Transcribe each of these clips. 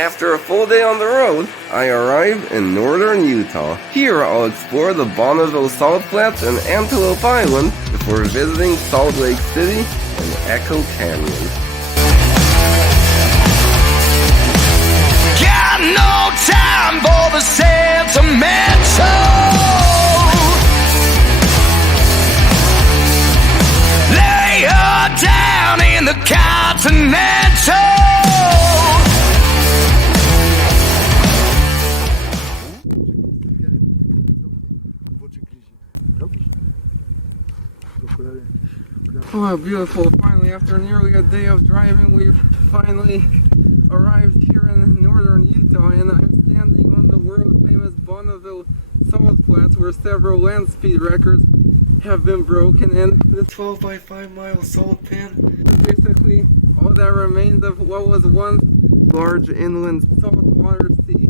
After a full day on the road, I arrived in northern Utah. Here I'll explore the Bonneville Salt Flats and Antelope Island before visiting Salt Lake City and Echo Canyon. Got no time for the sentimental. Lay her down in the continental. Oh, how beautiful. Finally, after nearly a day of driving, we've finally arrived here in northern Utah, and I'm standing on the world-famous Bonneville Salt Flats where several land speed records have been broken, and this 12 by 5 mile salt pan is basically all that remains of what was once large inland saltwater sea.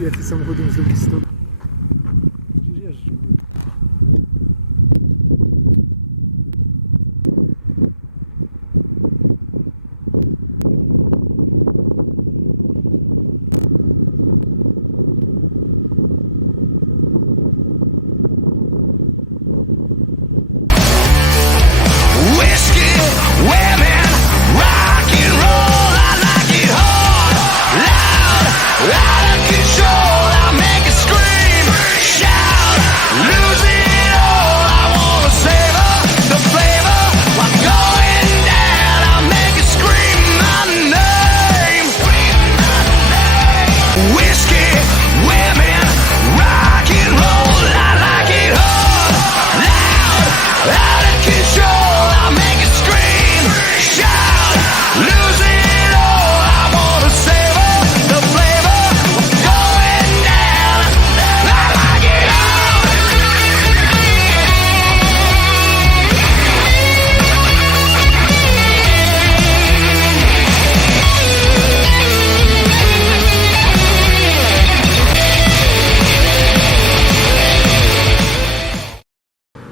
Jak samochodem zrobić stop. Jeżdżą.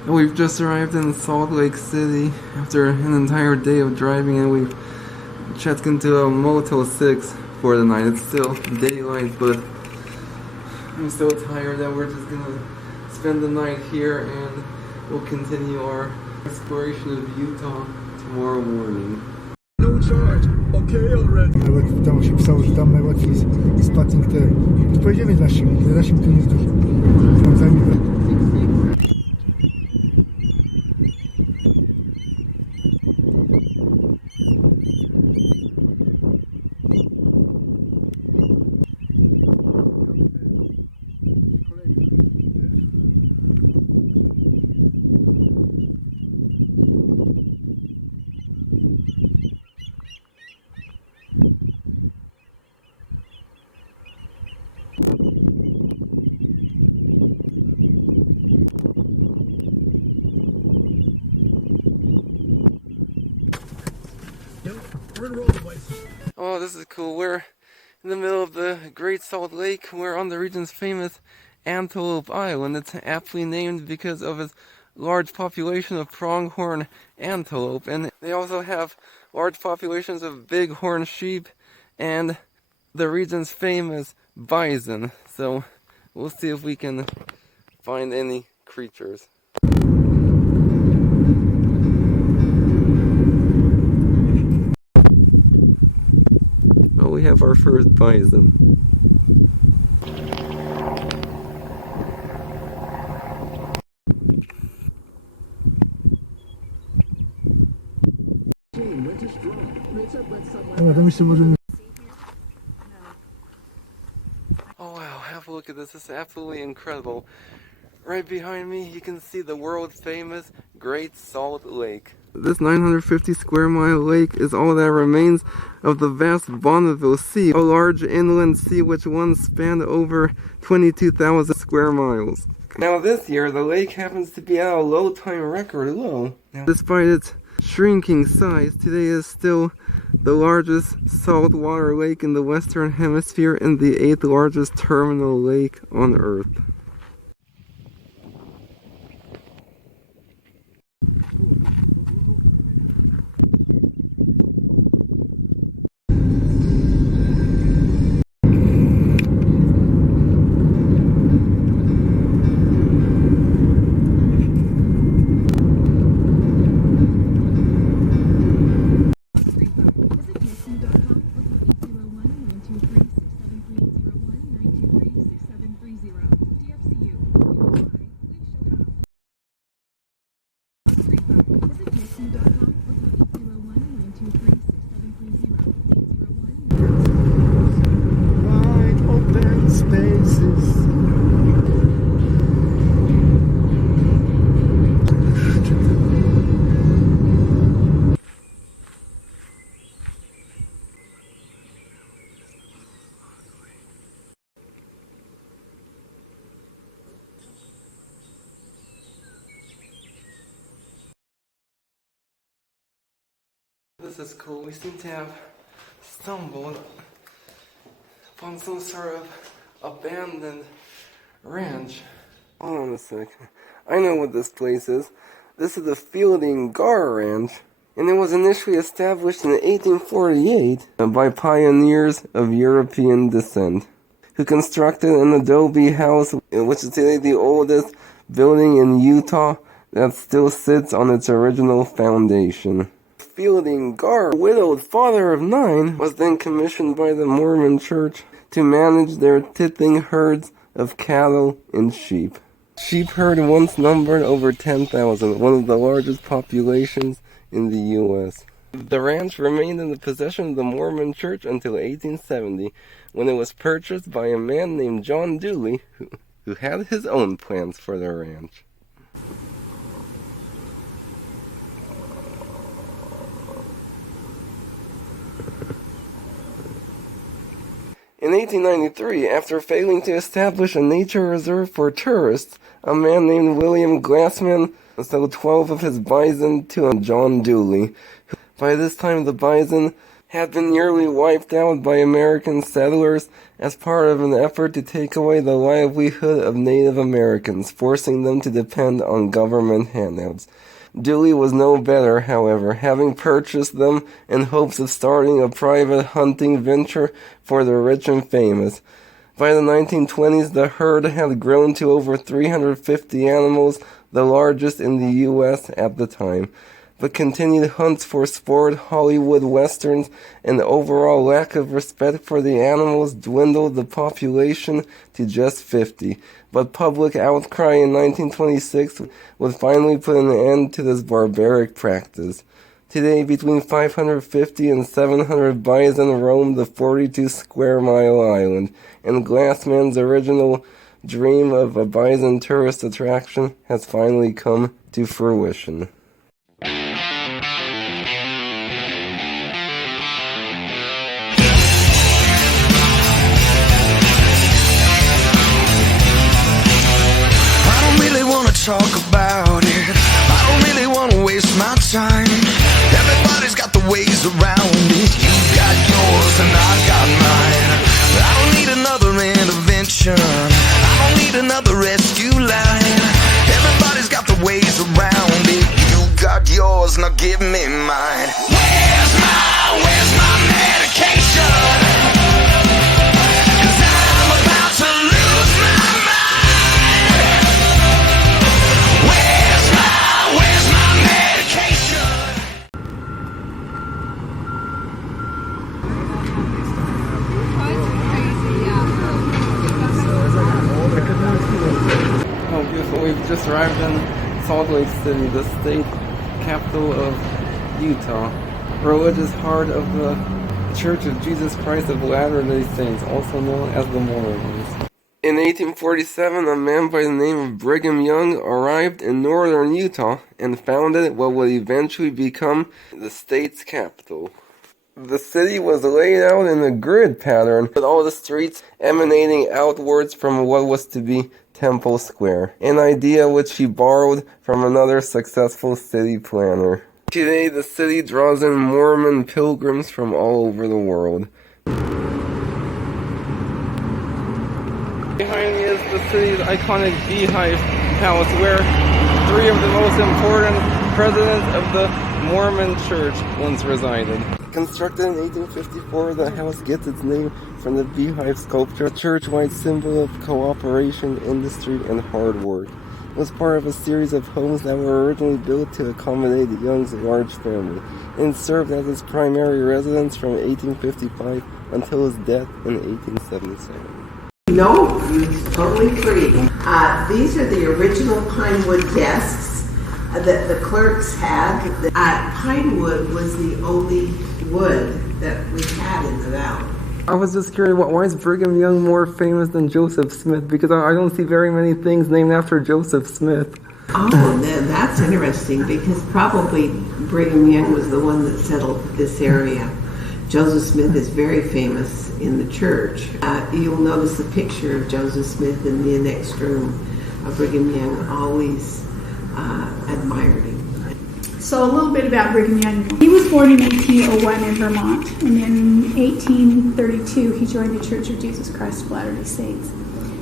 We've just arrived in Salt Lake City after an entire day of driving, and we've checked into a Motel 6 for the night. It's still daylight, but I'm so tired that we're just gonna spend the night here, and we'll continue our exploration of Utah tomorrow morning. No charge. Okay, already. Nawet tam się pisało, że tam najłatwiej jest spotting te. Pojedziemy za sim to nie jest dużo. Tam zajmie. Oh, this is cool. We're in the middle of the Great Salt Lake. We're on the region's famous Antelope Island. It's aptly named because of its large population of pronghorn antelope, and they also have large populations of bighorn sheep and the region's famous bison. So we'll see if we can find any creatures. Oh, we have our first bison. Oh wow, have a look at this. This is absolutely incredible. Right behind me, you can see the world famous Great Salt Lake. This 950 square mile lake is all that remains of the vast Bonneville Sea, a large inland sea which once spanned over 22,000 square miles. Now this year, the lake happens to be at a low time record low. Now, despite its shrinking size, today is still the largest saltwater lake in the Western Hemisphere and the 8th largest terminal lake on Earth. This is cool. We seem to have stumbled upon some sort of abandoned ranch. Hold on a second. I know what this place is. This is the Fielding Gar Ranch, and it was initially established in 1848 by pioneers of European descent, who constructed an adobe house, which is today the oldest building in Utah that still sits on its original foundation. Fielding Gar, widowed father of 9, was then commissioned by the Mormon Church to manage their tithing herds of cattle and sheep. Sheep herd once numbered over 10,000, one of the largest populations in the U.S. The ranch remained in the possession of the Mormon Church until 1870, when it was purchased by a man named John Dooley, who had his own plans for the ranch. In 1893, after failing to establish a nature reserve for tourists, a man named William Glassman sold 12 of his bison to John Dooley. By this time, the bison had been nearly wiped out by American settlers as part of an effort to take away the livelihood of Native Americans, forcing them to depend on government handouts. Dooley was no better, however, having purchased them in hopes of starting a private hunting venture for the rich and famous. By the 1920s, the herd had grown to over 350 animals, the largest in the U.S. at the time. But continued hunts for sport, Hollywood westerns, and the overall lack of respect for the animals dwindled the population to just 50. But public outcry in 1926 would finally put an end to this barbaric practice. Today, between 550 and 700 bison roam the 42-square-mile island, and Glassman's original dream of a bison tourist attraction has finally come to fruition. Talk about it. I don't really want to waste my time. Everybody's got the ways around it. You got yours and I got mine. I don't need another intervention. I don't need another rescue line. Everybody's got the ways around it. You got yours, now give me mine. Where's my medication? 'Cause I'm about to lose my mind. Oh, beautiful. We've just arrived in Salt Lake City, the state capital of Utah, religious heart of the Church of Jesus Christ of Latter-day Saints, also known as the Mormons. In 1847, a man by the name of Brigham Young arrived in northern Utah and founded what would eventually become the state's capital. The city was laid out in a grid pattern, with all the streets emanating outwards from what was to be Temple Square, an idea which he borrowed from another successful city planner. Today, the city draws in Mormon pilgrims from all over the world. Behind me is the city's iconic Beehive House, where three of the most important presidents of the Mormon Church once resided. Constructed in 1854, the house gets its name from the beehive sculpture, a church-wide symbol of cooperation, industry, and hard work. It was part of a series of homes that were originally built to accommodate Young's large family, and served as his primary residence from 1855 until his death in 1877. No, it's totally free. These are the original pine wood desks that the clerks had. Pine wood was the only wood that we had in the valley. I was just curious, why is Brigham Young more famous than Joseph Smith? Because I don't see very many things named after Joseph Smith. Oh, that's interesting, because probably Brigham Young was the one that settled this area. Joseph Smith is very famous in the church. You'll notice a picture of Joseph Smith in the next room. Brigham Young always admired him. So a little bit about Brigham Young. He was born in 1801 in Vermont, and in 1832 he joined the Church of Jesus Christ of Latter-day Saints.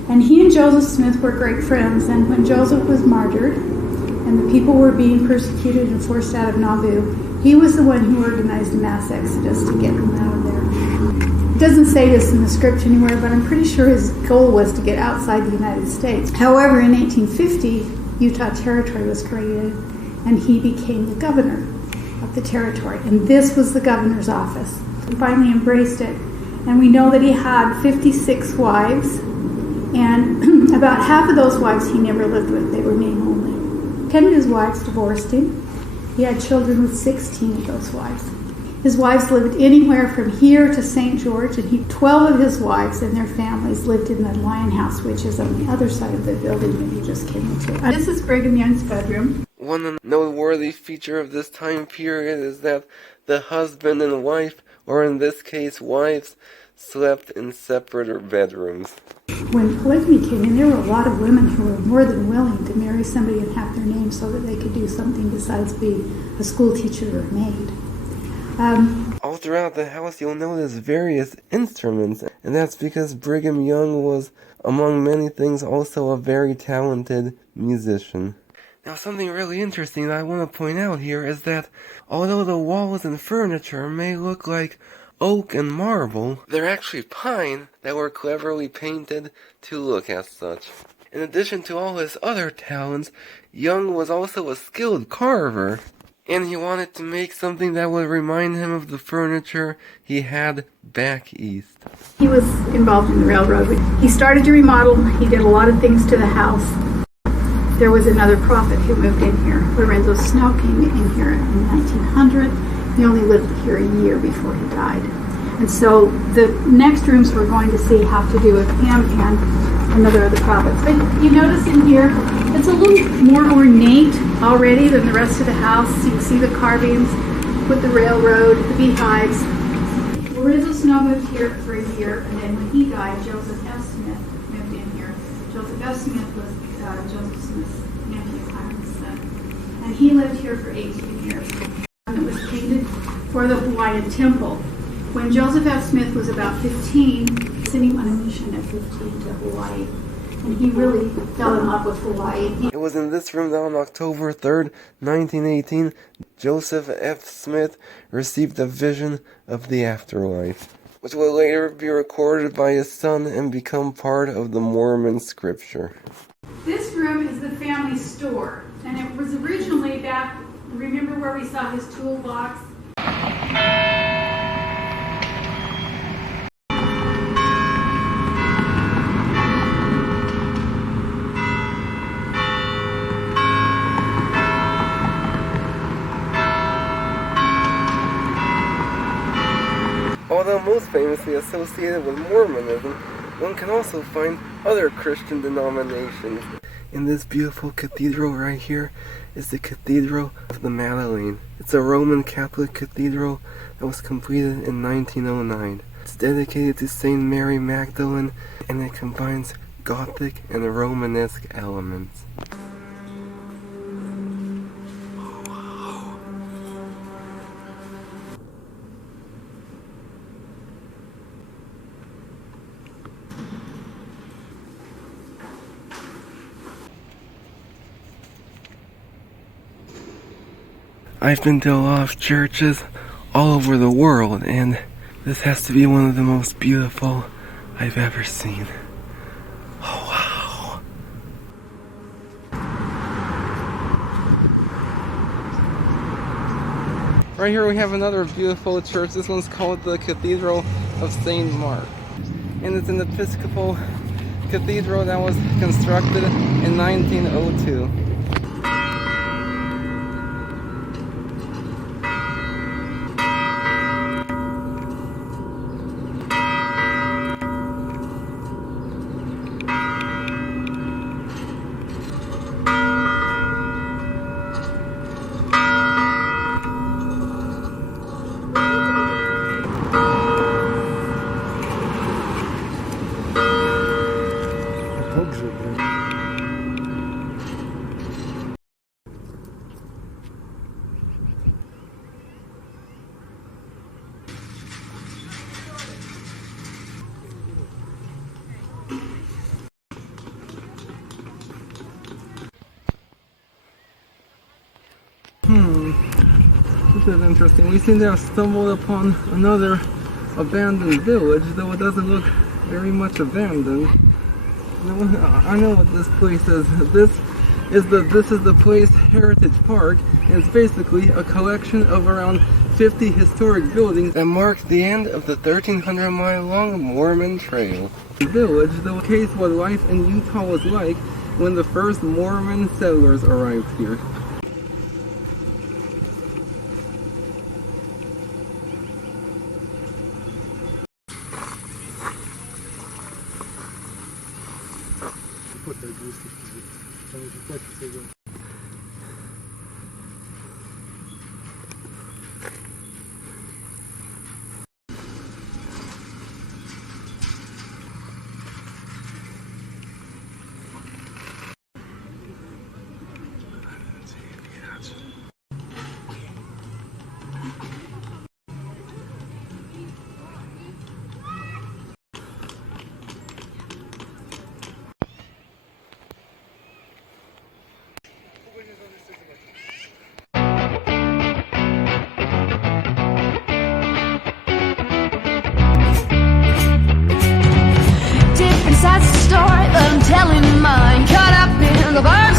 And he and Joseph Smith were great friends, and when Joseph was martyred and the people were being persecuted and forced out of Nauvoo, he was the one who organized a mass exodus to get them out of there. It doesn't say this in the script anywhere, but I'm pretty sure his goal was to get outside the United States. However, in 1850, Utah Territory was created, and he became the governor of the territory. And this was the governor's office. He finally embraced it. And we know that he had 56 wives, and about half of those wives he never lived with. They were name only. 10 of his wives divorced him. He had children with 16 of those wives. His wives lived anywhere from here to St. George, and 12 of his wives and their families lived in the Lion House, which is on the other side of the building that you just came into. This is Brigham Young's bedroom. One noteworthy feature of this time period is that the husband and wife, or in this case wives, slept in separate bedrooms. When polygamy came in, there were a lot of women who were more than willing to marry somebody and have their name so that they could do something besides be a school teacher or a maid. All throughout the house you'll notice various instruments, and that's because Brigham Young was, among many things, also a very talented musician. Now, something really interesting that I want to point out here is that although the walls and furniture may look like oak and marble, they're actually pine that were cleverly painted to look as such. In addition to all his other talents, Young was also a skilled carver, and he wanted to make something that would remind him of the furniture he had back east. He was involved in the railroad. He started to remodel. He did a lot of things to the house. There was another prophet who moved in here. Lorenzo Snow came in here in 1900. He only lived here a year before he died. And so the next rooms we're going to see have to do with him and another of the prophets. But you notice in here, it's a little more ornate already than the rest of the house. You can see the carvings with the railroad, the beehives. Lorenzo Snow moved here for a year, and then when he died, Joseph F. Smith moved in here. Joseph F. Smith was Joseph Smith's nephew, Hiram's son. And he lived here for 18 years. It was painted for the Hawaiian temple. When Joseph F. Smith was about 15, sent him on a mission at 15 to Hawaii. And he really fell in love with Hawaii. It was in this room that on October 3rd, 1918, Joseph F. Smith received a vision of the afterlife, which would later be recorded by his son and become part of the Mormon scripture. This room is the family store, and it was originally back, remember where we saw his toolbox? Although most famously associated with Mormonism, one can also find other Christian denominations. In this beautiful cathedral right here is the Cathedral of the Madeleine. It's a Roman Catholic cathedral that was completed in 1909. It's dedicated to Saint Mary Magdalene, and it combines Gothic and Romanesque elements. I've been to a lot of churches all over the world, and this has to be one of the most beautiful I've ever seen. Oh, wow. Right here we have another beautiful church. This one's called the Cathedral of St. Mark. And it's an Episcopal cathedral that was constructed in 1902. This is interesting. We seem to have stumbled upon another abandoned village, though it doesn't look very much abandoned. I know what this place is. This is the Place Heritage Park, and it's basically a collection of around 50 historic buildings that mark the end of the 1,300-mile-long Mormon Trail. The village, though, case what life in Utah was like when the first Mormon settlers arrived here. Different sides of the story, but I'm telling mine. Caught up in the bar.